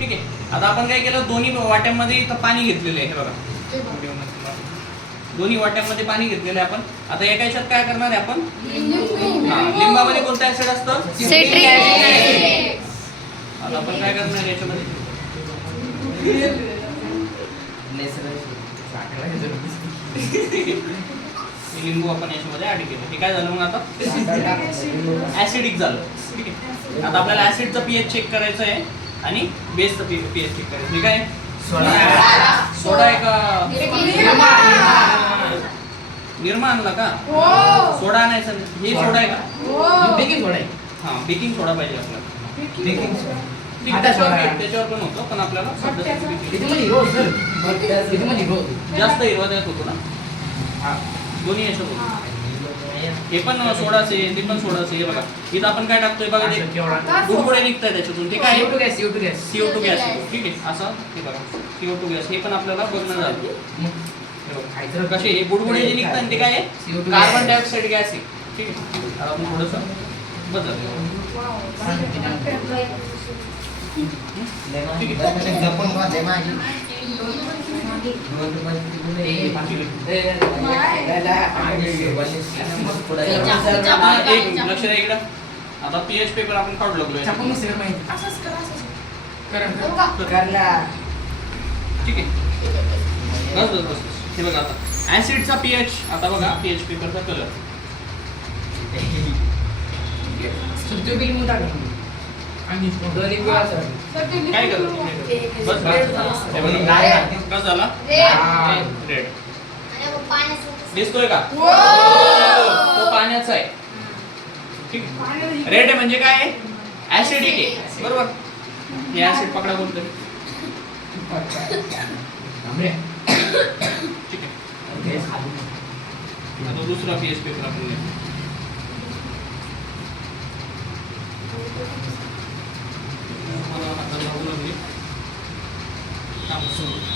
ठीक आहे. आता आपण काय केलं, दोन्ही वाट्यांमध्ये इथं पाणी घेतलेलं आहे. हे बघा, दोन्ही वाट्यांमध्ये पाणी घेतलेलं आहे आपण. आता एका ह्याच्यात काय करणार आहे आपण, लिंबामध्ये कोणतं ऍसिड असतं, सिट्रिक ऍसिड. आता आपण काय करणार याच्यामध्ये, लिंबू आपण याच्यामध्ये ऍड केलं. हे काय झालं मग आता, ऍसिडिक झालं. ठीक आहे. आता आपल्याला ऍसिडचा पीएच चेक करायचं आहे आणि बेसचं पीएच चेक करायचं. हे काय, सोडा आहे का, निरमा आणला का, सोडा आणायचा. हे सोडा आहे का, बेकिंग सोडा आहे. हा बेकिंग सोडा पाहिजे आपल्याला. बेकिंग सोडा ठीक आहे, त्याच्यावर पण होतं, पण आपल्याला जास्त हिरवा देत होतो ना, दोन्ही याच्यात होतो. हे पण सोडाच आहे, ते पण सोडाच आहे. बघा इथं आपण काय टाकतोय बघा, ते बुडबुडे निघताय त्याच्यातून. ते काय, CO2 गॅस. ठीक आहे, असं हे बघा CO2 गॅस. हे पण आपल्याला बघणं झालं. कसे हे बुडबुडे जे निघतात ते काय आहे, कार्बन डायऑक्साईड गॅस आहे. ठीक आहे. आता आपण थोडंसं बदल, एक लक्ष द्या इकडं. आता पीएच पेपर आपण काढू लागलो. ठीक आहे, बस बस बस. हे बघा आता ऍसिडचा पीएच. आता बघा पीएच पेपरचा कलर काय करतो, बस बस झाला, रेड दिसतोय का, तो पाण्याचा आहे. ठीक आहे. रेड आहे म्हणजे काय आहे, ऍसिडिक आहे. बरोबर, हे ऍसिड पकडा बोलतोय. ठीक आहे. आता दुसरा पीएच पेपर आपण घेऊ.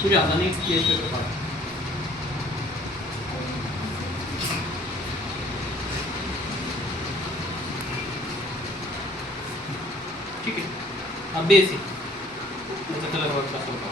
तुझ्या हाताने पीएच पेपर काढा. ठीक आहे. हा बेस आहे, त्याचा कलर वर कसा होता.